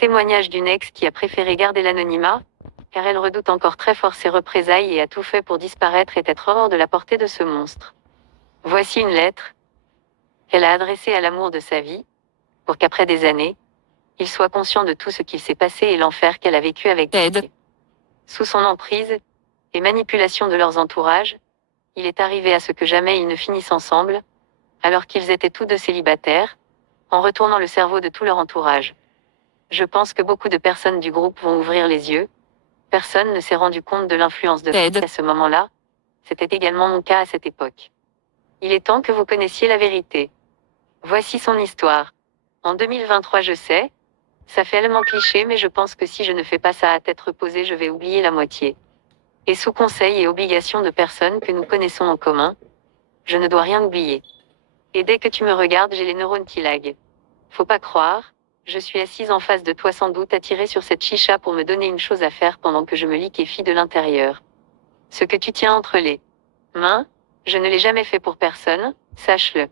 Témoignage d'une ex qui a préféré garder l'anonymat, car elle redoute encore très fort ses représailles et a tout fait pour disparaître et être hors de la portée de ce monstre. Voici une lettre qu'elle a adressée à l'amour de sa vie, pour qu'après des années, il soit conscient de tout ce qu'il s'est passé et l'enfer qu'elle a vécu avec Ted. Sous son emprise et manipulation de leurs entourages, il est arrivé à ce que jamais ils ne finissent ensemble, alors qu'ils étaient tous deux célibataires, en retournant le cerveau de tout leur entourage. Je pense que beaucoup de personnes du groupe vont ouvrir les yeux. Personne ne s'est rendu compte de l'influence de Ted à ce moment-là. C'était également mon cas à cette époque. Il est temps que vous connaissiez la vérité. Voici son histoire. En 2023, je sais, ça fait tellement cliché, mais je pense que si je ne fais pas ça à tête reposée, je vais oublier la moitié. Et sous conseil et obligation de personnes que nous connaissons en commun, je ne dois rien oublier. Et dès que tu me regardes, j'ai les neurones qui laguent. Faut pas croire, je suis assise en face de toi sans doute attirée sur cette chicha pour me donner une chose à faire pendant que je me liquéfie de l'intérieur. Ce que tu tiens entre les mains, je ne l'ai jamais fait pour personne, sache-le.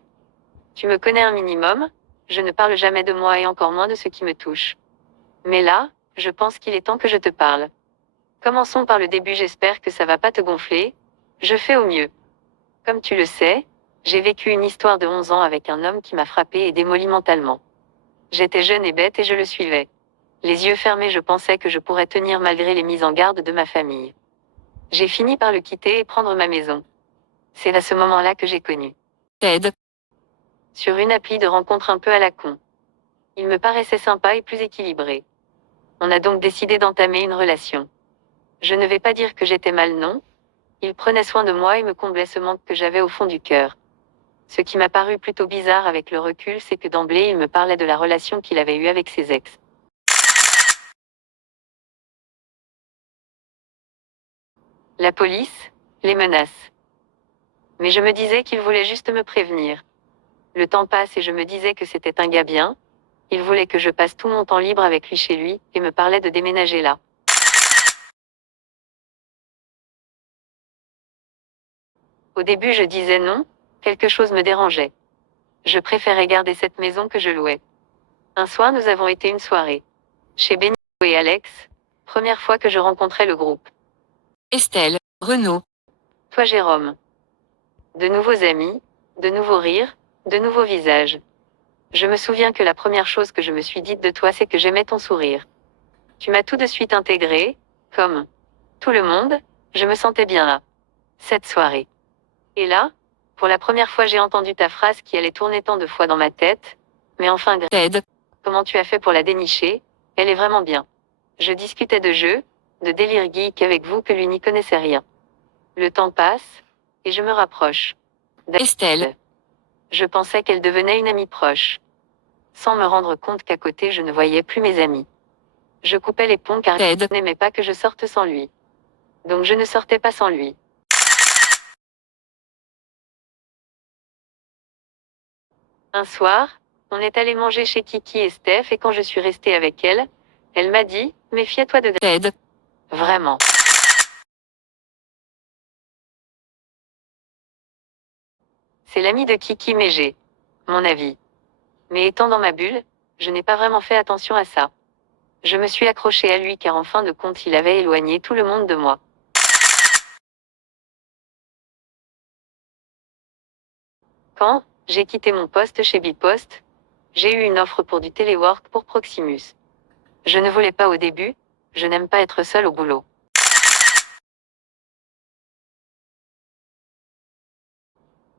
Tu me connais un minimum, je ne parle jamais de moi et encore moins de ce qui me touche. Mais là, je pense qu'il est temps que je te parle. Commençons par le début, j'espère que ça va pas te gonfler. Je fais au mieux. Comme tu le sais, j'ai vécu une histoire de 11 ans avec un homme qui m'a frappé et démoli mentalement. J'étais jeune et bête et je le suivais. Les yeux fermés, je pensais que je pourrais tenir malgré les mises en garde de ma famille. J'ai fini par le quitter et prendre ma maison. C'est à ce moment-là que j'ai connu. Ted. Sur une appli de rencontre un peu à la con. Il me paraissait sympa et plus équilibré. On a donc décidé d'entamer une relation. Je ne vais pas dire que j'étais mal, non. Il prenait soin de moi et me comblait ce manque que j'avais au fond du cœur. Ce qui m'a paru plutôt bizarre avec le recul, c'est que d'emblée il me parlait de la relation qu'il avait eue avec ses ex. La police, les menaces. Mais je me disais qu'il voulait juste me prévenir. Le temps passe et je me disais que c'était un gars bien. Il voulait que je passe tout mon temps libre avec lui chez lui, et me parlait de déménager là. Au début je disais non, quelque chose me dérangeait. Je préférais garder cette maison que je louais. Un soir nous avons été une soirée. Chez Benito et Alex, première fois que je rencontrais le groupe. Estelle. Renaud. Toi Jérôme. De nouveaux amis, de nouveaux rires, de nouveaux visages. Je me souviens que la première chose que je me suis dite de toi, c'est que j'aimais ton sourire. Tu m'as tout de suite intégré, comme tout le monde, je me sentais bien là. Cette soirée. Et là, pour la première fois, j'ai entendu ta phrase qui allait tourner tant de fois dans ma tête. Mais enfin, Ted. comment tu as fait pour la dénicher? Elle est vraiment bien. Je discutais de jeux, de délire geek avec vous que lui n'y connaissait rien. Le temps passe, et je me rapproche. Estelle. Je pensais qu'elle devenait une amie proche. Sans me rendre compte qu'à côté je ne voyais plus mes amis. Je coupais les ponts car Ted. il n'aimait pas que je sorte sans lui. Donc je ne sortais pas sans lui. Un soir, on est allé manger chez Kiki et Steph et quand je suis restée avec elle, elle m'a dit, méfie-toi de Ted. Vraiment. C'est l'ami de Kiki Mégé. Mon avis. Mais étant dans ma bulle, je n'ai pas vraiment fait attention à ça. Je me suis accrochée à lui car en fin de compte il avait éloigné tout le monde de moi. Quand j'ai quitté mon poste chez Bipost, j'ai eu une offre pour du téléwork pour Proximus. Je ne voulais pas au début, je n'aime pas être seule au boulot.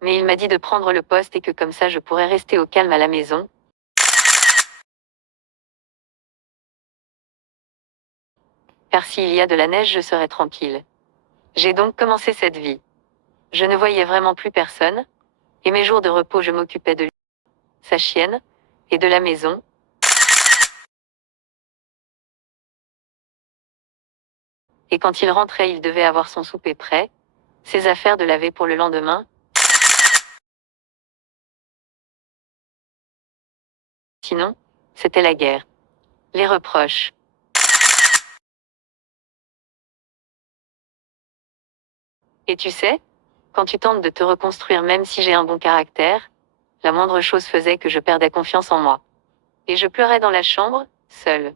Mais il m'a dit de prendre le poste et que comme ça je pourrais rester au calme à la maison. Car s'il y a de la neige, je serai tranquille. J'ai donc commencé cette vie. Je ne voyais vraiment plus personne, et mes jours de repos je m'occupais de lui, sa chienne, et de la maison. Et quand il rentrait, il devait avoir son souper prêt, ses affaires de laver pour le lendemain. Sinon, c'était la guerre. Les reproches. Et tu sais, quand tu tentes de te reconstruire même si j'ai un bon caractère, la moindre chose faisait que je perdais confiance en moi. Et je pleurais dans la chambre, seule.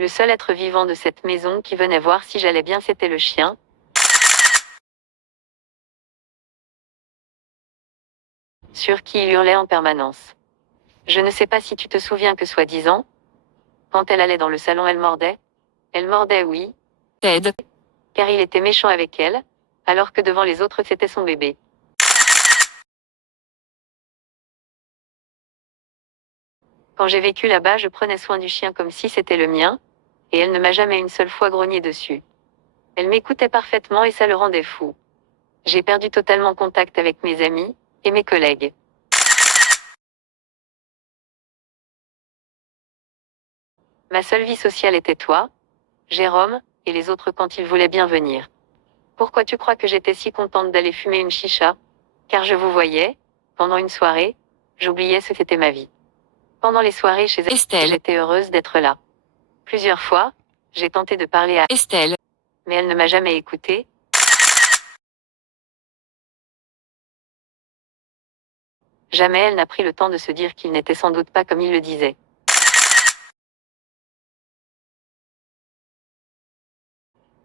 Le seul être vivant de cette maison qui venait voir si j'allais bien, c'était le chien, sur qui il hurlait en permanence. Je ne sais pas si tu te souviens que soi-disant, quand elle allait dans le salon, elle mordait. Elle mordait, oui, Ted, car il était méchant avec elle, alors que devant les autres c'était son bébé. Quand j'ai vécu là-bas, je prenais soin du chien comme si c'était le mien, et elle ne m'a jamais une seule fois grogné dessus. Elle m'écoutait parfaitement et ça le rendait fou. J'ai perdu totalement contact avec mes amis et mes collègues. Ma seule vie sociale était toi, Jérôme, et les autres quand ils voulaient bien venir. Pourquoi tu crois que j'étais si contente d'aller fumer une chicha? Car je vous voyais, pendant une soirée, j'oubliais ce qu'était ma vie. Pendant les soirées chez elle, Estelle, j'étais heureuse d'être là. Plusieurs fois, j'ai tenté de parler à Estelle, mais elle ne m'a jamais écoutée. Jamais elle n'a pris le temps de se dire qu'il n'était sans doute pas comme il le disait.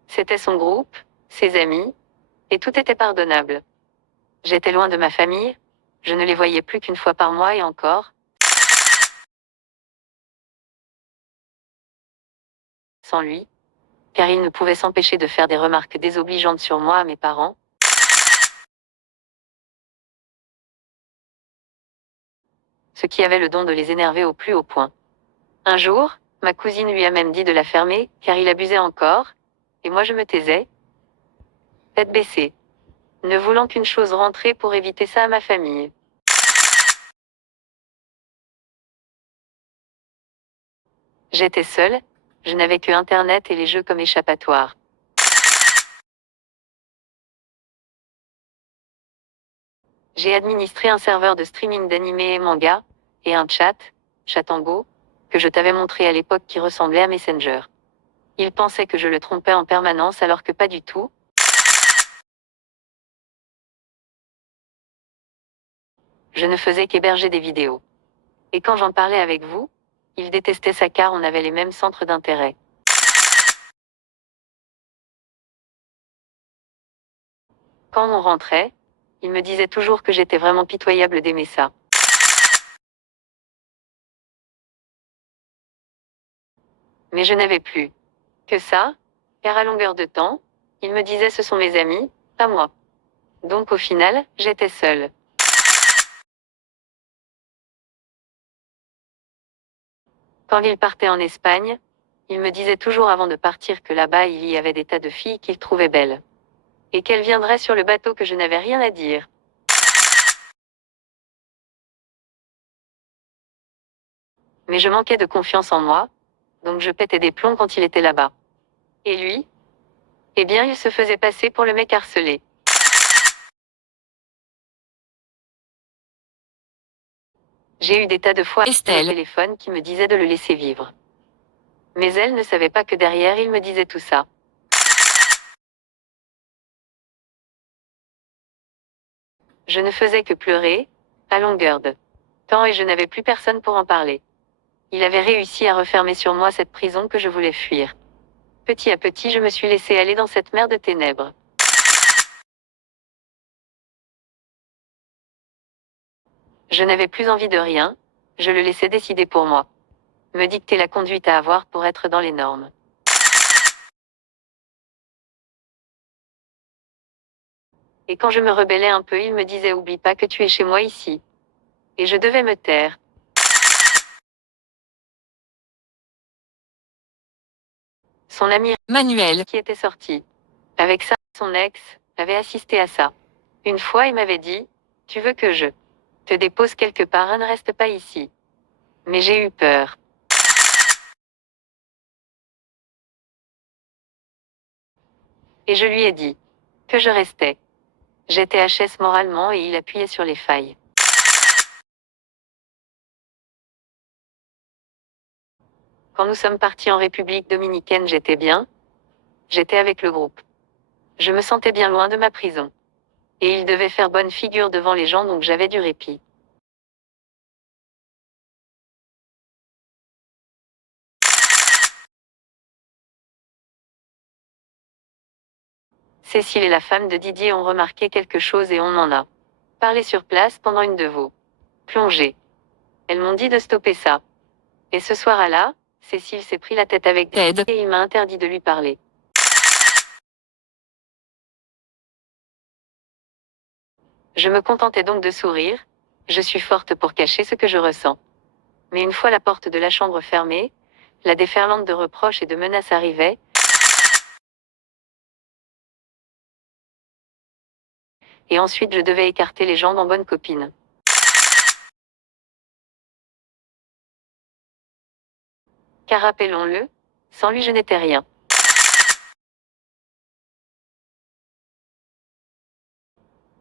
C'était son groupe, ses amis, et tout était pardonnable. J'étais loin de ma famille, je ne les voyais plus qu'une fois par mois et encore, sans lui, car il ne pouvait s'empêcher de faire des remarques désobligeantes sur moi à mes parents. Ce qui avait le don de les énerver au plus haut point. Un jour, ma cousine lui a même dit de la fermer, car il abusait encore, et moi je me taisais, tête baissée, ne voulant qu'une chose, rentrer pour éviter ça à ma famille. J'étais seule, je n'avais que Internet et les jeux comme échappatoire. J'ai administré un serveur de streaming d'animés et mangas, et un chat, Chatango, que je t'avais montré à l'époque qui ressemblait à Messenger. Il pensait que je le trompais en permanence alors que pas du tout. Je ne faisais qu'héberger des vidéos. Et quand j'en parlais avec vous, il détestait ça car on avait les mêmes centres d'intérêt. Quand on rentrait, il me disait toujours que j'étais vraiment pitoyable d'aimer ça. Mais je n'avais plus que ça, car à longueur de temps, il me disait ce sont mes amis, pas moi. Donc au final, j'étais seule. Quand il partait en Espagne, il me disait toujours avant de partir que là-bas il y avait des tas de filles qu'il trouvait belles. Et qu'elles viendraient sur le bateau, que je n'avais rien à dire. Mais je manquais de confiance en moi, donc je pétais des plombs quand il était là-bas. Et lui? Eh bien, il se faisait passer pour le mec harcelé. J'ai eu des tas de fois au Estelle, téléphone qui me disaient de le laisser vivre. Mais elle ne savait pas que derrière il me disait tout ça. Je ne faisais que pleurer, à longueur de temps, et je n'avais plus personne pour en parler. Il avait réussi à refermer sur moi cette prison que je voulais fuir. Petit à petit, je me suis laissée aller dans cette mer de ténèbres. Je n'avais plus envie de rien, je le laissais décider pour moi. Me dicter la conduite à avoir pour être dans les normes. Et quand je me rebellais un peu, il me disait oublie pas que tu es chez moi ici. Et je devais me taire. Son ami Manuel, qui était sorti avec ça, son ex, avait assisté à ça. Une fois, il m'avait dit, tu veux que je te dépose quelque part, ne reste pas ici. Mais j'ai eu peur. Et je lui ai dit que je restais. J'étais HS moralement et il appuyait sur les failles. Quand nous sommes partis en République dominicaine, j'étais bien. J'étais avec le groupe. Je me sentais bien loin de ma prison. Et il devait faire bonne figure devant les gens, donc j'avais du répit. Cécile et la femme de Didier ont remarqué quelque chose et on en a parlé sur place pendant une de vos plongées. Elles m'ont dit de stopper ça. Et ce soir-là, Cécile s'est pris la tête avec Ted. Didier et il m'a interdit de lui parler. Je me contentais donc de sourire. Je suis forte pour cacher ce que je ressens. Mais une fois la porte de la chambre fermée, la déferlante de reproches et de menaces arrivait. Et ensuite je devais écarter les jambes en bonne copine. Car rappelons-le, sans lui je n'étais rien.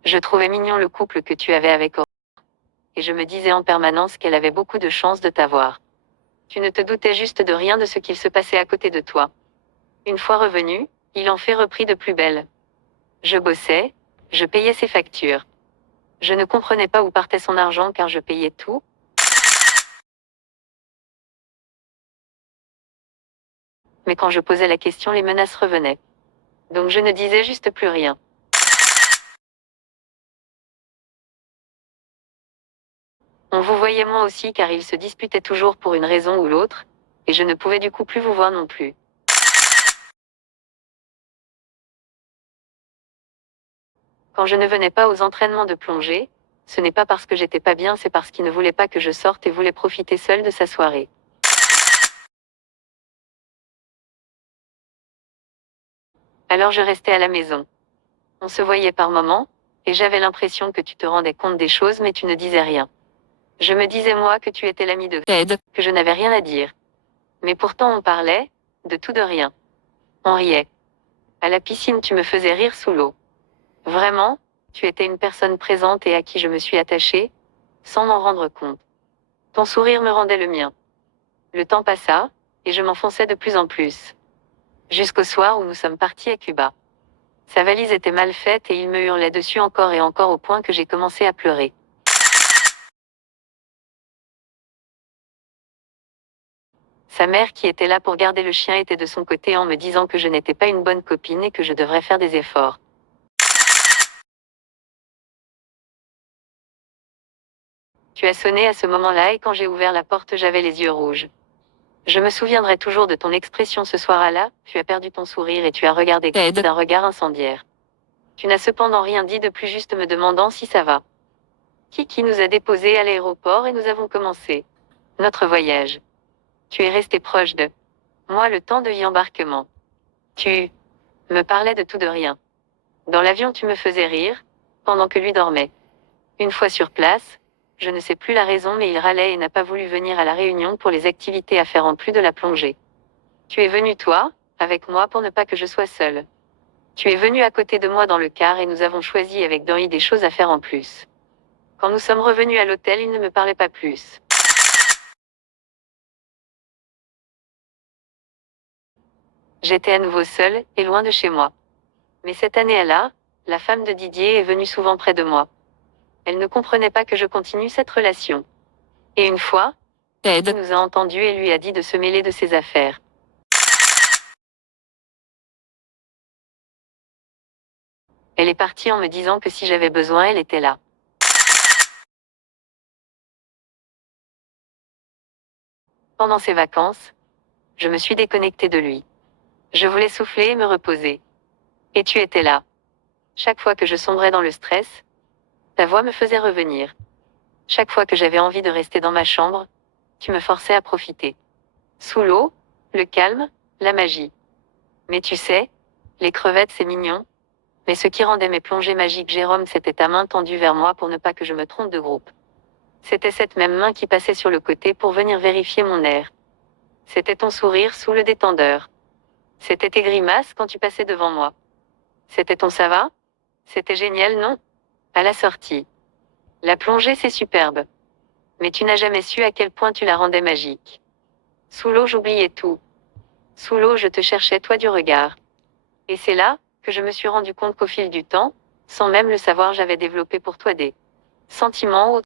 Je trouvais mignon le couple que tu avais avec Aurore. Et je me disais en permanence qu'elle avait beaucoup de chance de t'avoir. Tu ne te doutais juste de rien de ce qu'il se passait à côté de toi. Une fois revenu, il en fait repris de plus belle. Je bossais, je payais ses factures. Je ne comprenais pas où partait son argent car je payais tout. Mais quand je posais la question, les menaces revenaient. Donc je ne disais juste plus rien. On vous voyait moi aussi car ils se disputaient toujours pour une raison ou l'autre, et je ne pouvais du coup plus vous voir non plus. Quand je ne venais pas aux entraînements de plongée, ce n'est pas parce que j'étais pas bien, c'est parce qu'il ne voulait pas que je sorte et voulait profiter seul de sa soirée. Alors je restais à la maison. On se voyait par moments, et j'avais l'impression que tu te rendais compte des choses mais tu ne disais rien. Je me disais moi que tu étais l'ami de Ted. que je n'avais rien à dire. Mais pourtant on parlait, de tout de rien. On riait. À la piscine tu me faisais rire sous l'eau. Vraiment, tu étais une personne présente et à qui je me suis attachée, sans m'en rendre compte. Ton sourire me rendait le mien. Le temps passa, et je m'enfonçais de plus en plus. Jusqu'au soir où nous sommes partis à Cuba. Sa valise était mal faite et il me hurlait dessus encore et encore au point que j'ai commencé à pleurer. Sa mère qui était là pour garder le chien était de son côté en me disant que je n'étais pas une bonne copine et que je devrais faire des efforts. Tu as sonné à ce moment-là et quand j'ai ouvert la porte j'avais les yeux rouges. Je me souviendrai toujours de ton expression ce soir-là, tu as perdu ton sourire et tu as regardé Ted. d'un regard incendiaire. Tu n'as cependant rien dit de plus, juste me demandant si ça va. Kiki nous a déposés à l'aéroport et nous avons commencé notre voyage. Tu es resté proche de moi le temps de l'embarquement. Tu me parlais de tout de rien. Dans l'avion tu me faisais rire, pendant que lui dormait. Une fois sur place, je ne sais plus la raison mais il râlait et n'a pas voulu venir à la réunion pour les activités à faire en plus de la plongée. Tu es venu toi, avec moi pour ne pas que je sois seule. Tu es venu à côté de moi dans le car et nous avons choisi avec Dory des choses à faire en plus. Quand nous sommes revenus à l'hôtel il ne me parlait pas plus. J'étais à nouveau seule, et loin de chez moi. Mais cette année-là, la femme de Didier est venue souvent près de moi. Elle ne comprenait pas que je continue cette relation. Et une fois, Ted. elle nous a entendus et lui a dit de se mêler de ses affaires. Elle est partie en me disant que si j'avais besoin, elle était là. Pendant ses vacances, je me suis déconnectée de lui. Je voulais souffler et me reposer. Et tu étais là. Chaque fois que je sombrais dans le stress, ta voix me faisait revenir. Chaque fois que j'avais envie de rester dans ma chambre, tu me forçais à profiter. Sous l'eau, le calme, la magie. Mais tu sais, les crevettes c'est mignon. Mais ce qui rendait mes plongées magiques, Jérôme, c'était ta main tendue vers moi pour ne pas que je me trompe de groupe. C'était cette même main qui passait sur le côté pour venir vérifier mon air. C'était ton sourire sous le détendeur. C'était tes grimaces quand tu passais devant moi. C'était ton ça va? C'était génial, non? À la sortie. La plongée c'est superbe. Mais tu n'as jamais su à quel point tu la rendais magique. Sous l'eau j'oubliais tout. Sous l'eau je te cherchais toi du regard. Et c'est là, que je me suis rendu compte qu'au fil du temps, sans même le savoir j'avais développé pour toi des sentiments